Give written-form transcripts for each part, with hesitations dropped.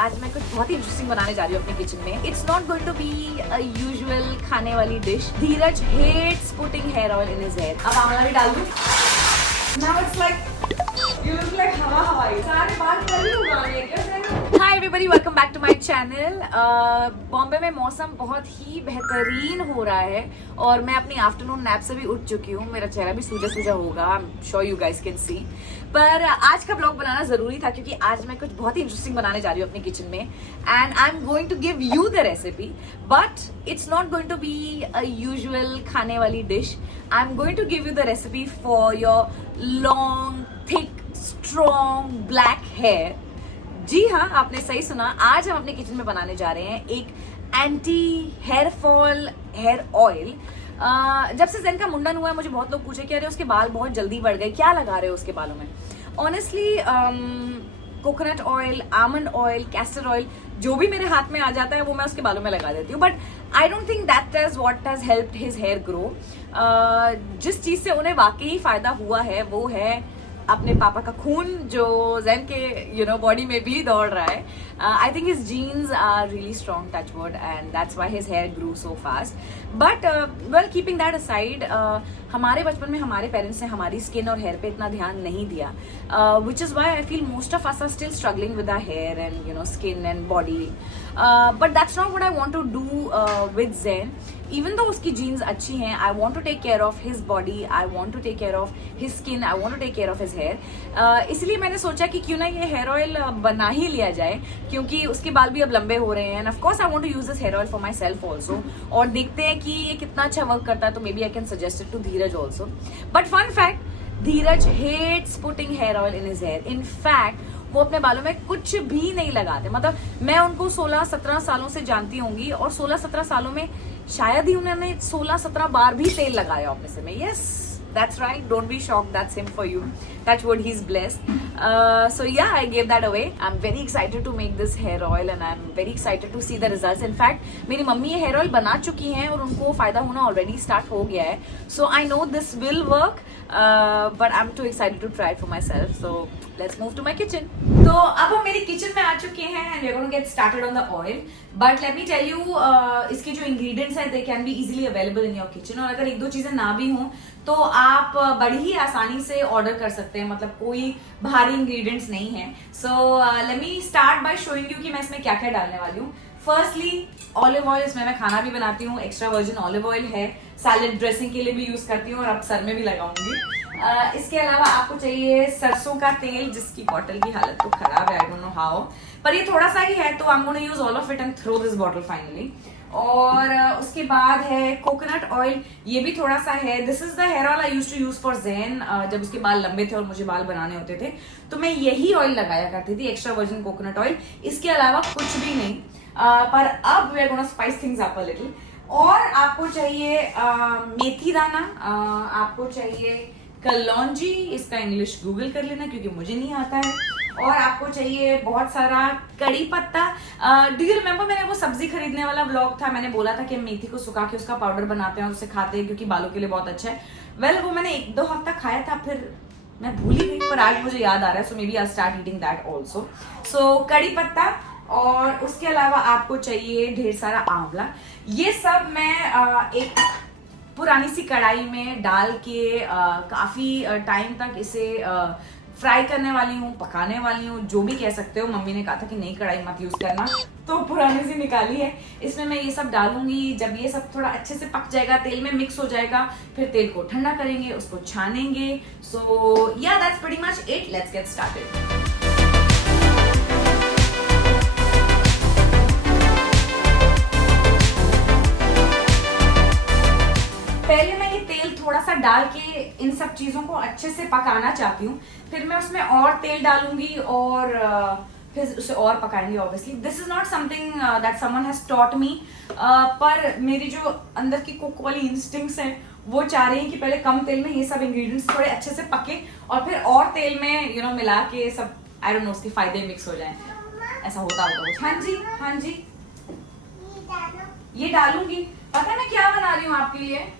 आज मैं कुछ बहुत ही इंटरेस्टिंग बनाने जा रही हूँ अपने किचन में। It's not going to be a usual खाने वाली dish. Dhiraj hates putting hair oil in his hair. अब आंवला भी डाल दूँ। Now it's like you look like हवाई सारे बाल कल उगाने कैसे। Hi everybody, welcome back to my channel. Bombay में मौसम बहुत ही बेहतरीन हो रहा है और मैं अपनी आफ्टरनून नैप से भी उठ चुकी हूँ। मेरा चेहरा भी सूजा सूजा होगा, I am sure you guys can see. पर आज का ब्लॉग बनाना जरूरी था क्योंकि आज मैं कुछ बहुत ही इंटरेस्टिंग बनाने जा रही हूँ अपने किचन में and I am going to give you the recipe, but it's not going to be a usual खाने वाली dish. I am going to give you the recipe for your long thick strong black hair. जी हाँ, आपने सही सुना। आज हम अपने किचन में बनाने जा रहे हैं एक anti hair fall hair oil. जब से ज़ेन का मुंडन हुआ है मुझे बहुत लोग पूछे कि अरे उसके बाल बहुत जल्दी बढ़ गए, क्या लगा रहे हो उसके बालों में। Honestly coconut oil, almond oil, castor oil जो भी मेरे हाथ में आ जाता है वो मैं उसके बालों में लगा देती हूँ, but I don't think that is what has helped his hair grow. जिस चीज़ से उन्हें वाकई फायदा हुआ है वो है अपने पापा का खून जो ज़ेन के बॉडी में भी दौड़ रहा है। I think his genes are really strong, touch wood, and that's why his hair grew so fast. But well keeping that aside, हमारे बचपन में हमारे पेरेंट्स ने हमारी स्किन और हेयर पे इतना ध्यान नहीं दिया, which is why I feel most of us are still struggling with our hair and skin and body. But that's not what I want to do with Zen. Even though उसकी genes अच्छी हैं, I want to take care of his body, I want to take care of his skin, I want to take care of his hair. इसलिए मैंने सोचा कि क्यों ना ये हेयर ऑयल बना ही लिया जाए क्योंकि उसके बाल भी अब लंबे हो रहे हैं and of course I want to use this hair oil for myself also. और देखते हैं कि ये कितना अच्छा वर्क करता है, तो maybe I can suggest it to Dhiraj also. But fun fact, Dhiraj hates putting hair oil in his hair. In fact वो अपने बालों में कुछ भी नहीं लगाते। मतलब मैं उनको 16-17 सालों से जानती होंगी और 16-17 सालों में शायद ही उन्होंने 16-17 बार भी तेल लगाया अपने से में। Yes, that's right, don't be shocked, that's him for you, that's what he's blessed. So yeah, I gave that away. I'm very excited to make this hair oil and I'm very excited to see the results. In fact मेरी mummy ये hair oil बना चुकी हैं और उनको फायदा होना already start हो गया है, so I know this will work, but I'm too excited to try it for myself. So let's move to my kitchen. तो अब हम मेरी किचन में आ चुके हैं and we're going to get started on the oil. But let me tell you, इसके जो ingredients हैं they can be easily available in your kitchen. और अगर एक दो चीजें ना भी हों तो आप बड़ी ही आसानी से ऑर्डर कर सकते हैं, मतलब कोई भारी इंग्रेडिएंट्स नहीं है। So let me start by showing you कि मैं इसमें क्या क्या डालने वाली हूँ। फर्स्टली ऑलिव ऑयल, इसमें मैं खाना भी बनाती हूँ, एक्स्ट्रा वर्जिन ऑलिव ऑयल है, सैलेड ड्रेसिंग के लिए भी यूज करती हूँ और अब सर में भी लगाऊंगी। इसके अलावा आपको चाहिए सरसों का तेल जिसकी बॉटल की हालत तो खराब है, आई डोंट नो हाउ, पर ये थोड़ा सा ही है तो I am gonna use all of it and throw this bottle finally. और उसके बाद है कोकोनट ऑयल, ये भी थोड़ा सा है। This is the hair oil I used to use for Zen. जब उसके बाल लंबे थे और मुझे बाल बनाने होते थे तो मैं यही ऑयल लगाया करती थी, एक्स्ट्रा वर्जिन कोकोनट ऑयल। इसके अलावा कुछ भी नहीं। पर अब we are gonna spice things up a little. और आपको चाहिए मेथी दाना, आपको चाहिए कलौंजी, इसका इंग्लिश गूगल कर लेना क्योंकि मुझे नहीं आता है। और आपको चाहिए बहुत सारा कड़ी पत्ता। डू यू रिमेम्बर मैंने वो सब्जी खरीदने वाला व्लॉग था, मैंने बोला था कि मेथी को सुखा के उसका पाउडर बनाते हैं और उसे खाते हैं क्योंकि बालों के लिए बहुत अच्छा है। वेल वो मैंने 1-2 हफ्ता खाया था, फिर मैं भूल ही गई, पर आज मुझे याद आ रहा है, so maybe I start eating that also. So कड़ी पत्ता, और उसके अलावा आपको चाहिए ढेर सारा आंवला। ये सब मैं एक पुरानी सी कढ़ाई में डाल के काफी टाइम तक इसे फ्राई करने वाली हूँ, पकाने वाली हूँ, जो भी कह सकते हो। मम्मी ने कहा था कि नई कढ़ाई मत यूज करना, तो पुरानी सी निकाली है। इसमें मैं ये सब डालूंगी। जब ये सब थोड़ा अच्छे से पक जाएगा, तेल में मिक्स हो जाएगा, फिर तेल को ठंडा करेंगे, उसको छानेंगे। सो या that's pretty much it, let's get started. पहले मैं ये तेल थोड़ा सा डाल के इन सब चीजों को अच्छे से पकाना चाहती हूँ, फिर मैं उसमें और तेल डालूंगी और फिर उसे और पकाएंगे। Obviously this is not something that someone has taught me, पर मेरी जो अंदर की कुक वाली इंस्टिंक्ट्स हैं वो चाह रही हैं कि पहले कम तेल में ये सब इंग्रेडिएंट्स थोड़े अच्छे से पके और फिर और तेल में मिला के सब, आई डोंट नो, उसके फायदे मिक्स हो जाएं। ऐसा होता होगा कुछ। हाँ जी, हाँ जी, ये डालूंगी। पता है मैं क्या बना रही हूँ आपके लिए?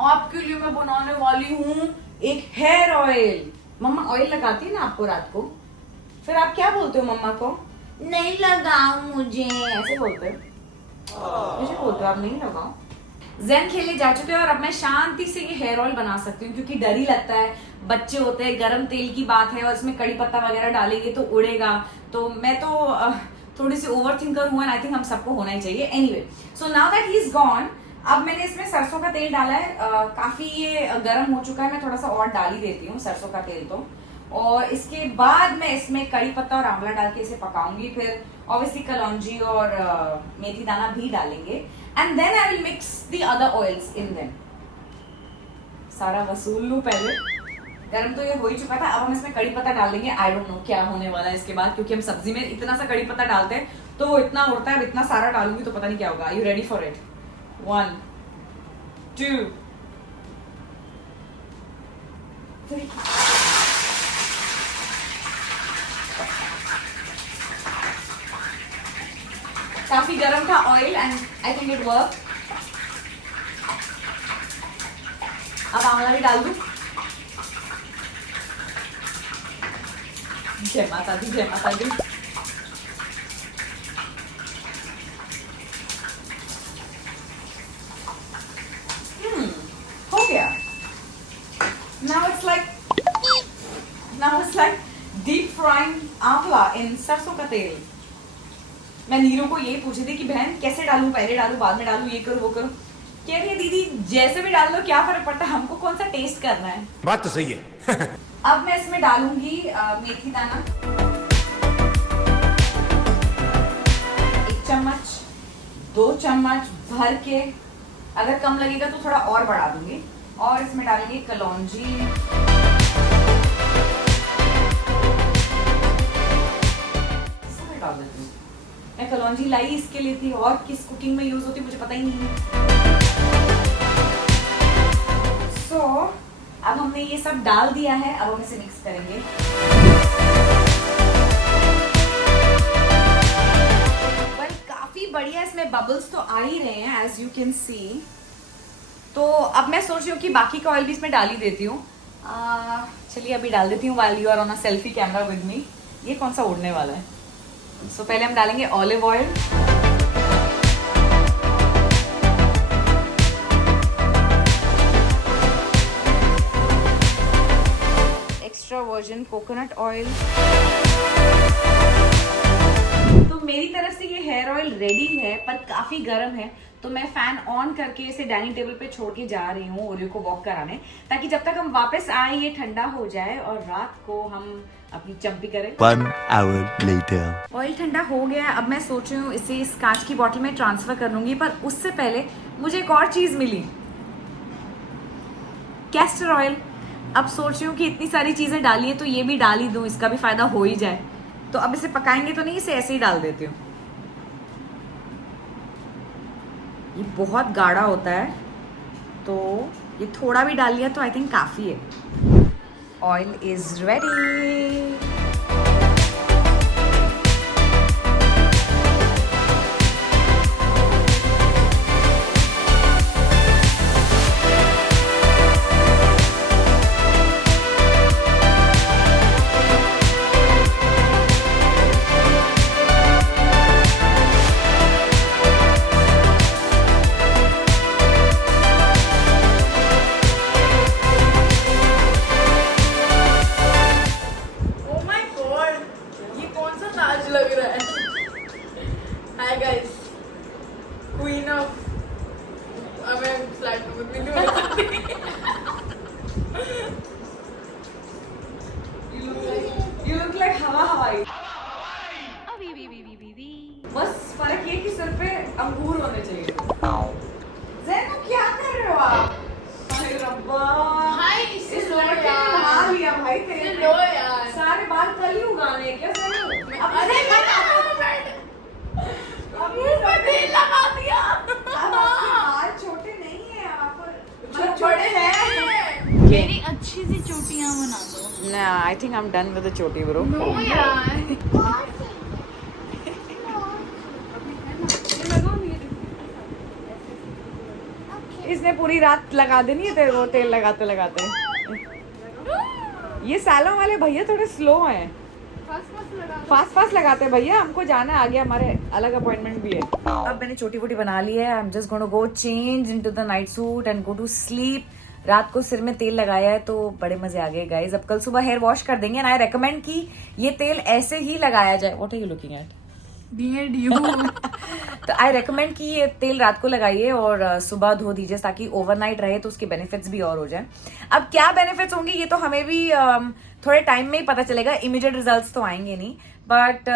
आपके लिए मैं बनाने वाली हूँ एक हेयर ऑयल। मम्मा ऑयल लगाती है ना आपको रात को, फिर आप क्या बोलते हो मम्मा को? नहीं लगाओ मुझे, ऐसे बोलते हैं, ऐसे बोलते हो आप, नहीं लगाओ। ज़ेन खेलने जा चुके हैं और अब मैं शांति से ये हेयर ऑयल बना सकती हूँ, क्योंकि डर ही लगता है, बच्चे होते हैं, गरम तेल की बात है और इसमें कड़ी पत्ता वगैरह डालेंगे तो उड़ेगा। तो मैं तो थोड़ी सी ओवर थिंकर हूँ, आई थिंक हम सबको होना ही चाहिए। Anyway, so now that he is gone, अब मैंने इसमें सरसों का तेल डाला है, काफी ये गर्म हो चुका है, मैं थोड़ा सा और डाल ही देती हूँ सरसों का तेल तो। और इसके बाद मैं इसमें कड़ी पत्ता और आंवला डाल के इसे पकाऊंगी, फिर ऑब्वियसली कलौंजी और मेथी दाना भी डालेंगे, and then I will mix the other oils in them. सारा वसूल लूं पहले, गरम तो ये हो ही चुका था, अब हम इसमें कड़ी पत्ता डाल देंगे। आई डोंट नो क्या होने वाला है इसके बाद, क्योंकि हम सब्जी में इतना सा कड़ी पत्ता डालते हैं तो वो इतना उड़ता है, अब इतना सारा डालूंगी तो पता नहीं क्या होगा। Are you ready for it? 1 2 3। काफी गरम था oil and I think it work. अब आंवला भी डाल दूं। जय माता दी, जय माता दी। हो गया। Now it's like deep frying आंवला in सरसों का तेल। मैं नीरू को यही पूछी थी कि बहन कैसे डालूं, पहले डालूं बाद में डालूं, ये करूं वो करूं। कह रही है दीदी जैसे भी डाल लो, क्या फर्क पड़ता है, हमको कौन सा टेस्ट करना है। बात तो सही है। अब मैं इसमें डालूंगी मेथी दाना 1 चम्मच, 2 चम्मच भर के, अगर कम लगेगा तो थोड़ा और बढ़ा दूंगी। और इसमें डालेंगे कलौंजी, डाल देती हूँ। मैं कलौंजी लाई इसके लिए थी, और किस कुकिंग में यूज होती मुझे पता ही नहीं है। सो अब हमने ये सब डाल दिया है, अब हम इसे मिक्स करेंगे। पर काफी बढ़िया इसमें बबल्स तो आ ही रहे हैं एज यू कैन सी। तो अब मैं सोच रही हूँ कि बाकी का ऑयल भी इसमें डाल ही देती हूँ। चलिए अभी डाल देती हूँ while you are on a selfie camera with me। ये कौन सा उड़ने वाला है। सो पहले हम डालेंगे olive oil, extra virgin coconut oil. तो मेरी तरफ से ये हेयर ऑयल रेडी है, पर काफी गर्म है, तो मैं फैन ऑन करके इसे डाइनिंग टेबल पे छोड़ के जा रही हूँ ओरियो को वॉक कराने, ताकि जब तक हम वापस आए ये ठंडा हो जाए और रात को हम अपनी चंपी करें। 1 hour later। ऑयल ठंडा हो गया है, अब मैं सोच रही हूँ इसे इस कांच की बॉटल में ट्रांसफर कर लूंगी, पर उससे पहले मुझे एक और चीज मिली, कैस्टर ऑयल। अब सोच रही हूँ कि इतनी सारी चीजें डाली है तो ये भी डाल ही दूं, इसका भी फायदा हो ही जाए। तो अब इसे पकाएंगे तो नहीं, इसे ऐसे ही डाल देती हूँ। ये बहुत गाढ़ा होता है तो ये थोड़ा भी डाल लिया तो आई थिंक काफी है। Oil is ready. बस फर्क ये कि सिर पे अंगूर होने चाहिए। ज़ैन क्या कर रहे हो आप? अरे रब्बा भाई इस लड़के ने नहा लिया भाई तेरे लो यार। सारे बाल कल ही उगाने हैं क्या ज़ैन? अरे मुंह पे तेल लगा दिया। अब आपके बाल छोटे नहीं है, आप बड़े हैं। मेरी अच्छी सी चोटियां बना दो। ना I think I am done with the चोटी ब्रो। नो यार। इसने पूरी रात लगा देनी है तेरे को तेल लगाते लगाते। ये सैलून वाले भैया थोड़े स्लो हैं। फास्ट लगाते हैं भैया, हमको जाना है आगे, हमारे अलग अपॉइंटमेंट भी है। अब मैंने छोटी वोटी बना ली है। I am just gonna go change into the night suit and go to sleep. रात को सिर में तेल लगाया है तो बड़े मजे आ गए गाइज। अब कल सुबह हेयर वॉश कर देंगे एंड आई रेकमेंड कि ये तेल ऐसे ही लगाया जाए। What are you looking at? Beard you. तो आई रेकमेंड कि ये तेल रात को लगाइए और सुबह धो दीजिए ताकि ओवरनाइट रहे तो उसके बेनिफिट्स भी और हो जाए। अब क्या बेनिफिट्स होंगे ये तो हमें भी थोड़े टाइम में ही पता चलेगा, इमीडिएट रिजल्ट्स तो आएंगे नहीं, but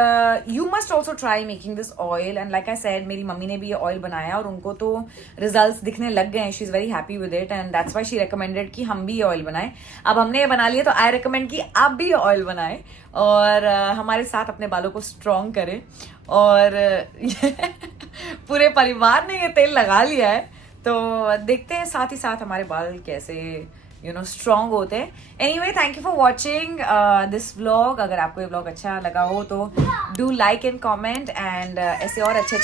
you must also try making this oil. And like I said, मेरी मम्मी ने भी ये ऑयल बनाया और उनको तो रिजल्ट्स दिखने लग गए हैं। She is very happy with it and that's why she recommended कि हम भी ये ऑयल बनाएं। अब हमने ये बना लिया तो आई रिकमेंड कि आप भी ये ऑयल बनाएं और हमारे साथ अपने बालों को स्ट्रॉन्ग करें। और पूरे परिवार ने ये तेल लगा लिया है तो देखते हैं साथ ही साथ हमारे बाल कैसे स्ट्रॉन्ग होते हैं। Anyway, thank you for watching this vlog. अगर आपको ये व्लॉग अच्छा लगा हो तो do like and comment and ऐसे और अच्छे